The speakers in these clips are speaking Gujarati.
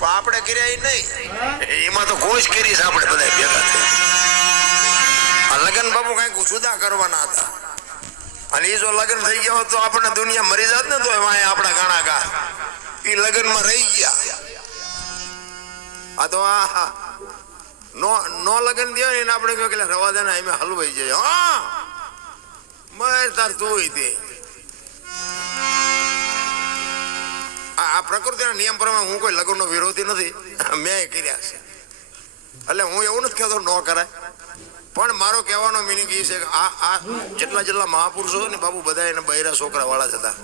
પણ આપણે કર્યા નહીં, એમાં તો કોશ કરી છે આપણે બધા ભેગા થઈ. આ લગ્ન બાપુ કઈક જુદા કરવાના હતા, અને એ જો લગ્ન થઈ ગયા હોત તો આપણને દુનિયા મરી જાત ને, તો આપણા ઘણા ગા એ લગ્નમાં રહી ગયા. આ તો નો લગ્ન થયો ને આપણે કહ્યું કે રવા દે ને એમ હલવાઈ જાય. હા મેં તાર તું તે આ પ્રકૃતિના નિયમ પ્રમાણે હું કોઈ લગ્નનો વિરોધી નથી, મેં કર્યા છે. એટલે હું એવું નથી કહેતો ન કરાય, પણ મારો કહેવાનો મિનિંગ એ છે કે આ જેટલા મહાપુરુષો ને બાપુ બધા એને બૈરા છોકરા વાળા જ હતા.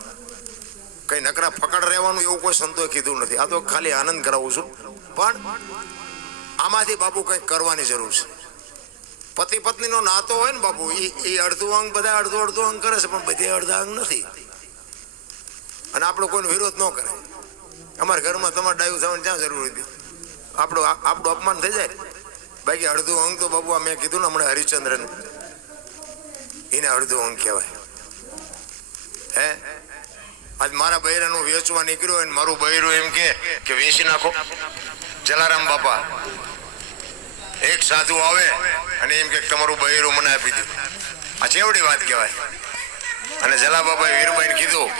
કઈ નકરા ફકડ રહેવાનું એવું કોઈ સંતોએ કીધું નથી. આ તો ખાલી આનંદ કરાવું છું, પણ આમાંથી બાપુ કંઈક કરવાની જરૂર છે. પતિ પત્નીનો નાતો હોય ને બાપુ, એ અડધું અંગ બધા અડધું અંગ કરે છે, પણ બધે અડધા અંગ નથી. અને આપણો કોઈનો વિરોધ ન કરે. અમારા ઘરમાં તમારે ડાયું થવાની ક્યાં જરૂર હતી? આપણું અપમાન થઈ જાય. બાકી અડધું અંગ તો બાબુ મેં કીધું ને હમણાં હરિશ્ચંદ્રન, એને અડધું અંગ કહેવાય. હે આજ મારા બૈરાનું વેચવા નીકળ્યો હોય ને મારું બૈરું એમ કે વેચી નાખો. જલારામ બાપા એક સાધુ આવે અને એમ કે તમારું બૈરું મને આપી દઉં. આ ચેવડી વાત કહેવાય. અને જલા બાપાએ વીરબાઈને કીધું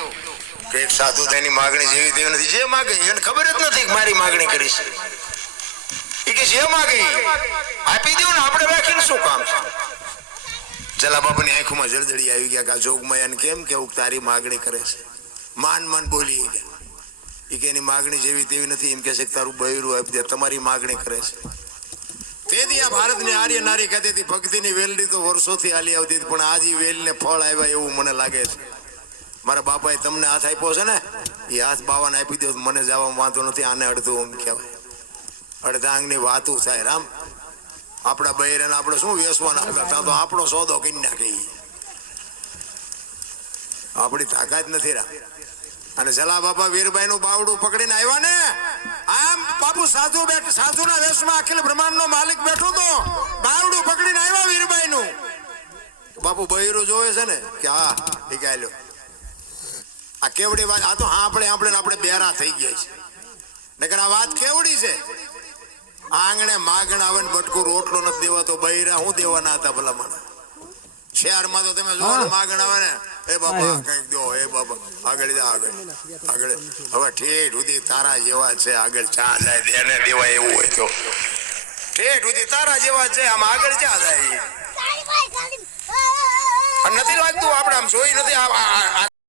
કે એક સાધુ તેની માગણી જેવી તેવી નથી, જે માગે એને ખબર જ નથી કે મારી માગણી કરીશ. એ કે જે માગે આપી દઉં ને, આપણે રાખીને શું કામ છે? જલા બાપાની આંખોમાં જળજળી આવી ગયા કે આ જોગમાયાને કેમ કેવું તારી માગણી કરે છે? માન બોલી ગયા. એ કે એની માગણી જેવી તેવી નથી, એમ કે છે કે તારું બૈરું આપી દે, તમારી માગણી કરે છે. તેથી આ ભારતની આર્ય નારી કહેતી હતી ભક્તિની વેલડી તો વર્ષોથી હાલી આવતી હતી, પણ આજ એ વેલને ફળ આવ્યા એવું મને લાગે છે. મારા બાપાએ તમને હાથ આપ્યો છે ને, એ હાથ બાવાને આપી દો, મને જવામાં વાંધો નથી. આને અડધું અંગ કહેવાય. અડધા અંગની વાતું થાય. રામ આપણા બૈરાને આપણે શું વેસવાના હતા? તો આપણો સોદો કરી નાખી, આપણી તાકાત નથી. રામ અને જલા બાપા વીરબાઈ નું બાવડું પકડીને આવ્યા ને, આમ બાપુ સાધુના વેશમાં અખિલ બ્રહ્માંડ નો માલિક બેઠો તો બાવડું પકડીને આવ્યા વીરબાઈ નું. બાપુ બૈરું જોવે છે ને કે હા એ ગાયલો. આ કેવડી વાત! આ તો આપણે બેરા થઈ ગયા છે. નકર આ વાત કેવડી છે? આંગણે માગણ આવે ને બટકું રોટલો નથી દેવાતો, બૈરા હું દેવાના હતા ભલામણ? શહેરમાં તો તમે જો માગણ આવે ને, એ બાપા કઈક દો, એ બાપા આગળ જા, આગળ હવે ઠેઠ સુધી તારા જેવા છે, આગળ ચા જાય દેને દેવાય એવું હોય તો ઠેઠ સુધી તારા જેવા છે, આમ આગળ ચા જાય. નથી લાગતું આપણે આમ જોઈ નથી